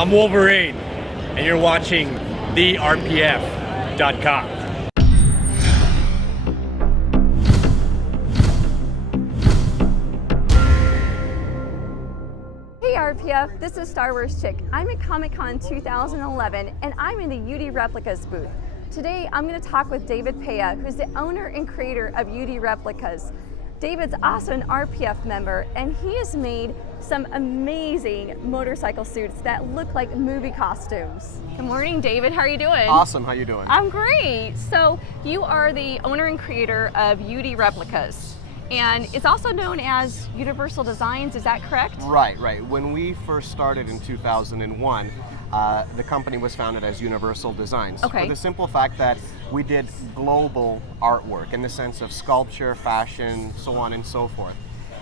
I'm Wolverine, and you're watching therpf.com. Hey RPF, this is Star Wars Chick. I'm at Comic-Con 2011 and I'm in the UD Replicas booth. Today I'm going to talk with David Pea, who's the owner and creator of UD Replicas. David's also an RPF member and he has made some amazing motorcycle suits that look like movie costumes. Good morning, David. How are you doing? Awesome. How you doing? I'm great. So you are the owner and creator of UD Replicas. And it's also known as Universal Designs, is that correct? Right. When we first started in 2001, the company was founded as Universal Designs. Okay. For the simple fact that we did global artwork in the sense of sculpture, fashion, so on and so forth.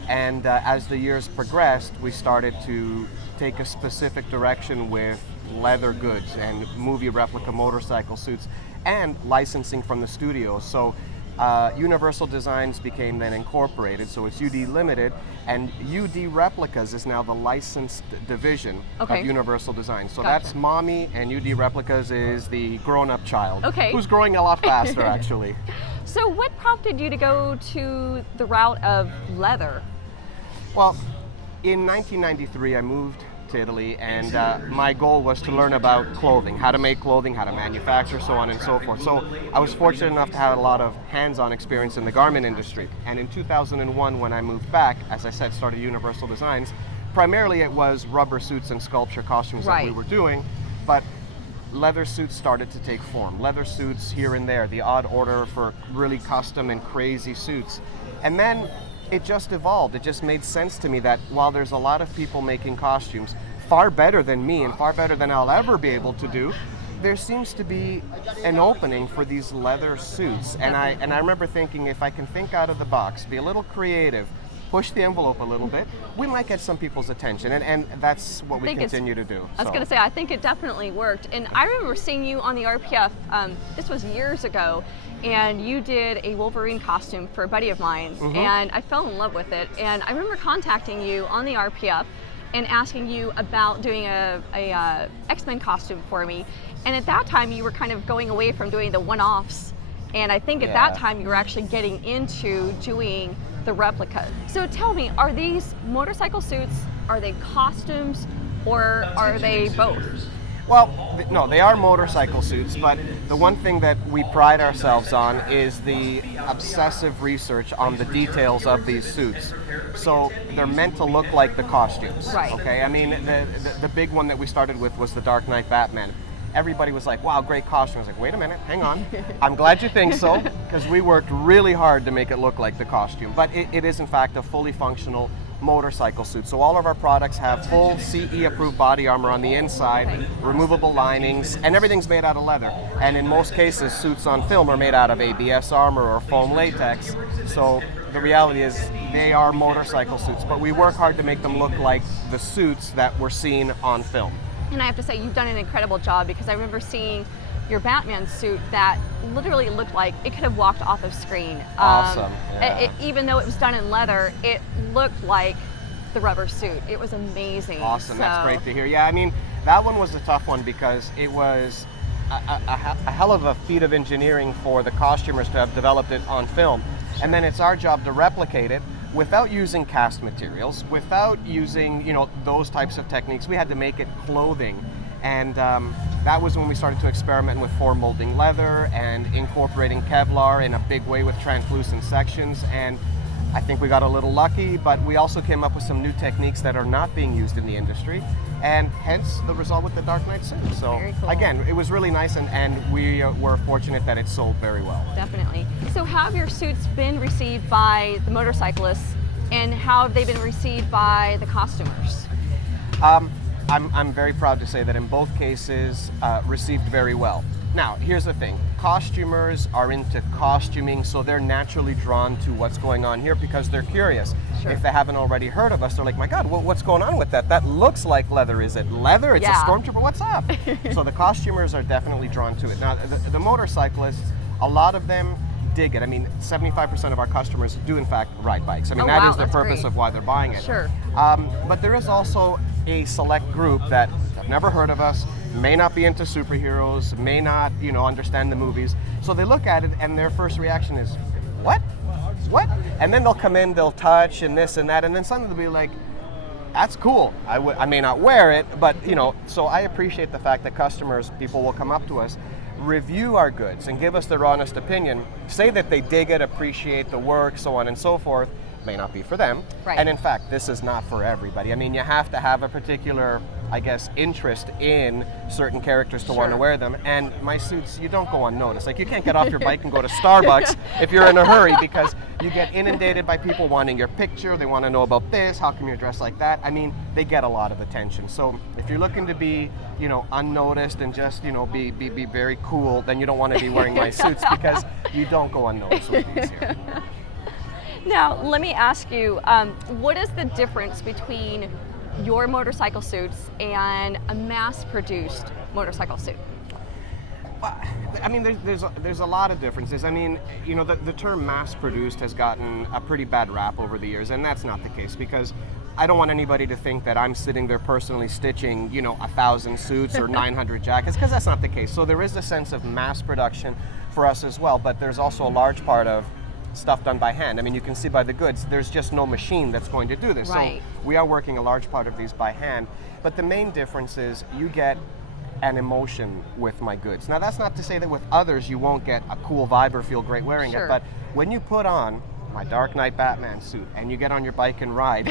And as the years progressed, we started to take a specific direction with leather goods and movie replica motorcycle suits and licensing from the studios. So Universal Designs became then incorporated, so it's UD Limited, and UD Replicas is now the licensed division of Universal Designs. So Gotcha. that's mommy, and UD Replicas is the grown-up child, Okay. who's growing a lot faster actually. So what prompted you to go to the route of leather? Well, in 1993 I moved to Italy, and my goal was to learn about clothing, how to make clothing, how to manufacture, so on and so forth. So I was fortunate enough to have a lot of hands-on experience in the garment industry. And in 2001, when I moved back, as I said, started Universal Designs. Primarily it was rubber suits and sculpture costumes that we were doing, but leather suits started to take form. Leather suits here and there, the odd order for really custom and crazy suits. And then it just evolved. It just made sense to me that while there's a lot of people making costumes far better than me and far better than I'll ever be able to do, there seems to be an opening for these leather suits. And I remember thinking, if I can think out of the box, be a little creative, push the envelope a little bit, we might get some people's attention, and that's what we continue to do. I was going to say, I think it definitely worked. And I remember seeing you on the RPF, this was years ago, and you did a Wolverine costume for a buddy of mine, and I fell in love with it. And I remember contacting you on the RPF and asking you about doing a X-Men costume for me. And at that time, you were kind of going away from doing the one-offs. And I think at that time, you were actually getting into doing the replica. So tell me, are these motorcycle suits, are they costumes, or are they both? Well, no, they are motorcycle suits, but the one thing that we pride ourselves on is the obsessive research on the details of these suits. So they're meant to look like the costumes. Right. Okay, I mean, the big one that we started with was the Dark Knight Batman. Everybody was like, wow, great costume. I was like, wait a minute, hang on. I'm glad you think so, because we worked really hard to make it look like the costume. But it is, in fact, a fully functional motorcycle suit. So all of our products have full CE approved body armor on the inside, removable linings, and everything's made out of leather. And in most cases, suits on film are made out of ABS armor or foam latex. So the reality is they are motorcycle suits, but we work hard to make them look like the suits that were seen on film. And I have to say, you've done an incredible job, because I remember seeing your Batman suit that literally looked like it could have walked off of screen. Awesome. Even though it was done in leather, it looked like the rubber suit. It was amazing. Awesome, that's great to hear. Yeah, I mean, that one was a tough one because it was a hell of a feat of engineering for the costumers to have developed it on film. And then it's our job to replicate it without using cast materials, without using, those types of techniques. We had to make it clothing. And that was when we started to experiment with form molding leather and incorporating Kevlar in a big way with translucent sections. And I think we got a little lucky, but we also came up with some new techniques that are not being used in the industry, and hence the result with the Dark Knight suit. So Very cool. Again, it was really nice, and we were fortunate that it sold very well. Definitely. So how have your suits been received by the motorcyclists, and how have they been received by the costumers? I'm very proud to say that in both cases received very well. Now, here's the thing. Costumers are into costuming, so they're naturally drawn to what's going on here because they're curious. Sure. If they haven't already heard of us, they're like, my God, what's going on with that? That looks like leather. Is it leather? It's a stormtrooper. What's up? So the costumers are definitely drawn to it. Now, the motorcyclists, a lot of them dig it. I mean, 75% of our customers do in fact ride bikes. I mean, that is the purpose of why they're buying it. Sure. But there is also a select group that never heard of us, may not be into superheroes, may not, understand the movies. So they look at it and their first reaction is, what? What? And then they'll come in, they'll touch and this and that, and then suddenly they'll be like, that's cool. I may not wear it, but so I appreciate the fact that customers, people will come up to us, review our goods and give us their honest opinion, say that they dig it, appreciate the work, so on and so forth. May not be for them. Right. And in fact, this is not for everybody. I mean, you have to have a particular, I guess, interest in certain characters to want to wear them. And my suits, you don't go unnoticed. Like, you can't get off your bike and go to Starbucks if you're in a hurry, because you get inundated by people wanting your picture. They want to know about this. How come you're dressed like that? I mean, they get a lot of attention. So if you're looking to be, unnoticed and just, be very cool, then you don't want to be wearing my suits, because you don't go unnoticed with these here. Now, let me ask you, what is the difference between your motorcycle suits and a mass-produced motorcycle suit? I mean, there's a lot of differences. I mean, the term mass-produced has gotten a pretty bad rap over the years, and that's not the case, because I don't want anybody to think that I'm sitting there personally stitching, 1,000 suits or 900 jackets, because that's not the case. So there is a sense of mass production for us as well, but there's also a large part of stuff done by hand. I mean, you can see by the goods, there's just no machine that's going to do this. Right. So we are working a large part of these by hand. But the main difference is you get an emotion with my goods. Now, that's not to say that with others you won't get a cool vibe or feel great wearing it, but when you put on my Dark Knight Batman suit and you get on your bike and ride,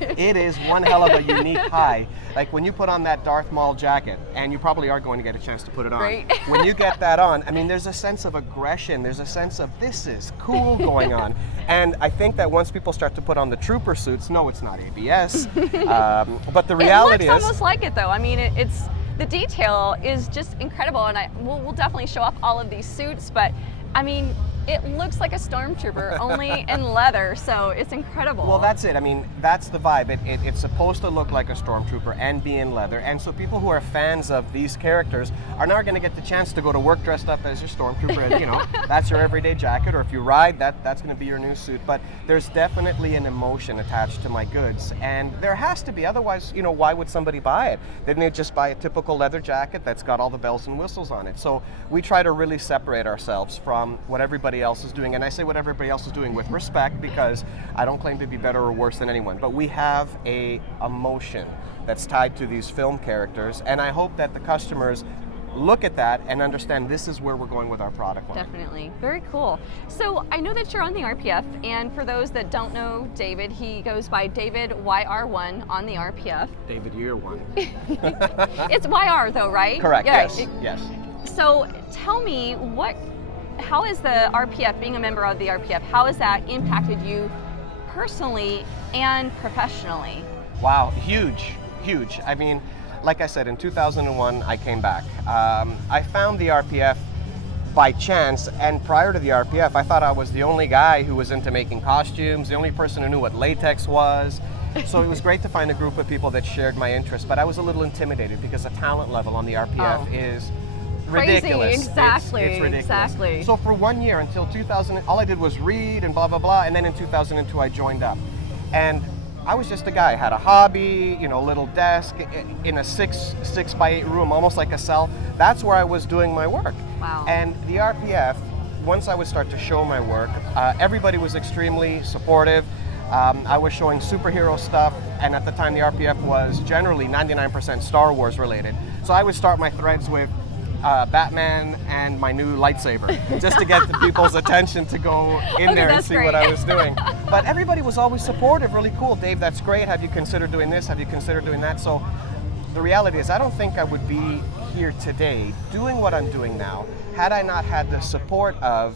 it is one hell of a unique high. Like when you put on that Darth Maul jacket, and you probably are going to get a chance to put it on. Right. When you get that on, I mean, there's a sense of aggression, there's a sense of this is cool going on. And I think that once people start to put on the trooper suits, no, it's not ABS, but the reality it is... looks almost like it though. I mean, it's the detail is just incredible, and we'll definitely show off all of these suits, but I mean, it looks like a stormtrooper, only in leather, so it's incredible. Well, that's it. I mean, that's the vibe. It's supposed to look like a stormtrooper and be in leather, and so people who are fans of these characters are now going to get the chance to go to work dressed up as your stormtrooper, and, that's your everyday jacket, or if you ride, that's going to be your new suit. But there's definitely an emotion attached to my goods, and there has to be. Otherwise, why would somebody buy it? Didn't they just buy a typical leather jacket that's got all the bells and whistles on it? So we try to really separate ourselves from what everybody else is doing, and I say what everybody else is doing with respect, because I don't claim to be better or worse than anyone, but we have a emotion that's tied to these film characters, and I hope that the customers look at that and understand this is where we're going with our product line. Definitely. Very cool. So I know that you're on the RPF, and for those that don't know David, he goes by David YR1 on the RPF. David Year One. It's YR though, right? Correct, Yeah. yes. So tell me, how is the RPF, being a member of the RPF, how has that impacted you personally and professionally? Wow, huge. I mean, like I said, in 2001, I came back. I found the RPF by chance, and prior to the RPF, I thought I was the only guy who was into making costumes, the only person who knew what latex was. So it was great to find a group of people that shared my interest, but I was a little intimidated because the talent level on the RPF is ridiculous. Crazy, exactly, It's ridiculous. exactly. So for 1 year, until 2000, all I did was read and blah, blah, blah, and then in 2002, I joined up. And I was just a guy, had a hobby, a little desk in a 6x8 room, almost like a cell. That's where I was doing my work. Wow. And the RPF, once I would start to show my work, everybody was extremely supportive. I was showing superhero stuff, and at the time the RPF was generally 99% Star Wars related. So I would start my threads with Batman and my new lightsaber, just to get the people's attention to go in there and see what I was doing. But everybody was always supportive, really cool. Dave, that's great. Have you considered doing this? Have you considered doing that? So the reality is I don't think I would be here today doing what I'm doing now had I not had the support of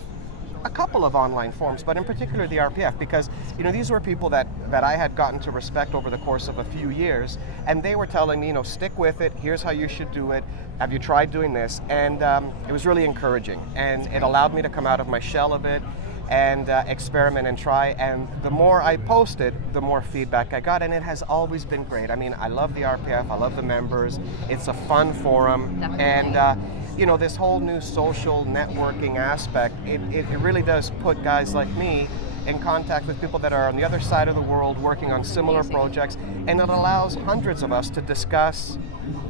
a couple of online forums, but in particular the RPF, because these were people that I had gotten to respect over the course of a few years, and they were telling me, stick with it, here's how you should do it, have you tried doing this? And it was really encouraging, and it allowed me to come out of my shell a bit and experiment and try, and the more I posted, the more feedback I got, and it has always been great. I mean, I love the RPF, I love the members, it's a fun forum. Definitely. And this whole new social networking aspect, it really does put guys like me in contact with people that are on the other side of the world working on similar projects, and it allows hundreds of us to discuss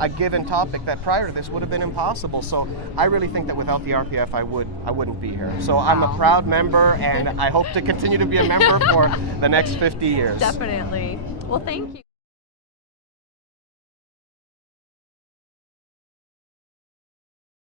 a given topic that prior to this would have been impossible. So I really think that without the RPF, I wouldn't be here. So I'm a proud member, and I hope to continue to be a member for the next 50 years. Definitely. Well, thank you.